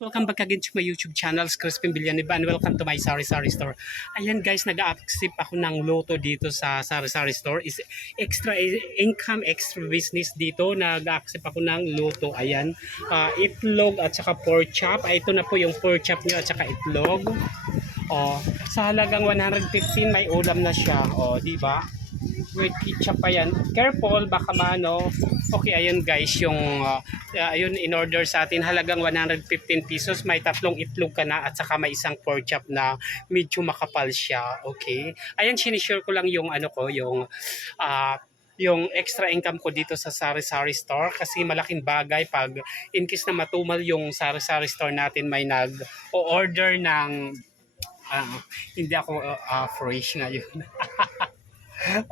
Welcome back again to my YouTube channel, Crispin Villanueva, and welcome to my Sari Sari Store. Ayan guys, nag-accept ako ng loto dito sa Sari Sari Store. Is extra income, extra business dito. Nag-accept ako ng loto. Ayan, Ah, itlog at saka pork chop. Ah, ito na po yung pork chop nyo at saka itlog. Oh, sa halagang 115 may ulam na siya. Oh, di ba? With ketchup pa yan. Careful, baka maano. Okay, ayun guys, yung uh, uh, ayun in order sa atin halagang 115 pesos. May tatlong itlog ka na at saka may isang pork chop na medyo makapal siya. Okay? Ayan, sinishare ko lang yung ano ko, yung ah yung extra income ko dito sa Sari Sari Store kasi malaking bagay pag in case na matumal yung Sari Sari Store natin may nag-order ng ah, hindi ako uh, fresh ngayon.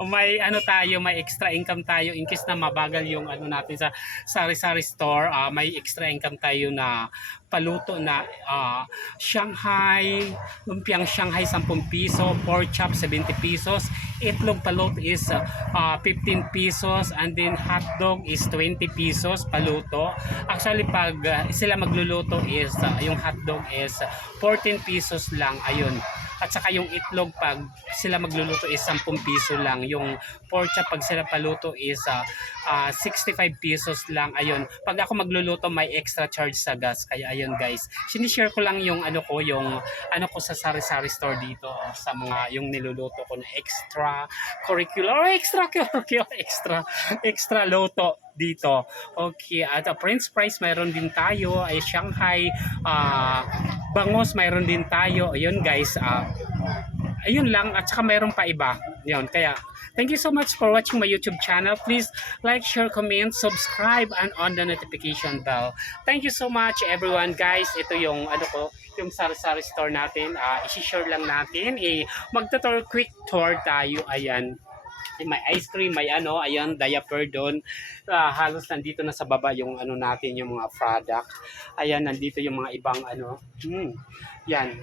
May ano tayo, may extra income tayo in case na mabagal yung ano natin sa sari-sari store, ah, may extra income tayo na paluto na ah, Shanghai, lumpiang Shanghai 10 piso, pork chop 70 pesos, itlog paluto is ah, 15 pesos and then hot dog is 20 pesos paluto. Actually pag ah, sila magluluto is ah, yung hot dog is 14 pesos lang ayun. At saka yung itlog pag sila magluluto is 10 piso lang. Yung pork pag sila paluto is ah, ah, 65 pesos lang. Ayun. Pag ako magluluto may extra charge sa gas. Kaya ayun guys. Sinishare ko lang yung ano ko, yung ano ko sa sari-sari store dito oh, sa mga yung niluluto ko na extra curricular, extra curricular, extra extra luto dito. Okay, at uh, French fries mayroon din tayo, ay Shanghai, ah bangos mayroon din tayo. Ayun guys, ah ayun lang at saka mayroon pa iba. Yun, kaya thank you so much for watching my YouTube channel. Please like, share, comment, subscribe and on the notification bell. Thank you so much everyone guys. Ito yung ano ko, yung sari-sari store natin. Ah, i-share lang natin. Eh, magta-tour quick tour tayo. Ayan may ice cream, may ano, ayan, diaper doon. Ah, halos nandito na sa baba yung ano natin, yung mga product. Ayan, nandito yung mga ibang ano. Hmm, yan.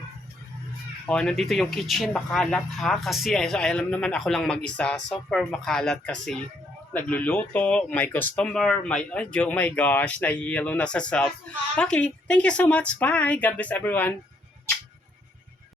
O, nandito yung kitchen, makalat ha. Kasi ay, alam naman ako lang mag-isa. Super makalat kasi nagluluto, may customer, may, ay, oh my gosh, nahihilo na sa self. Okay, thank you so much. Bye. God bless everyone.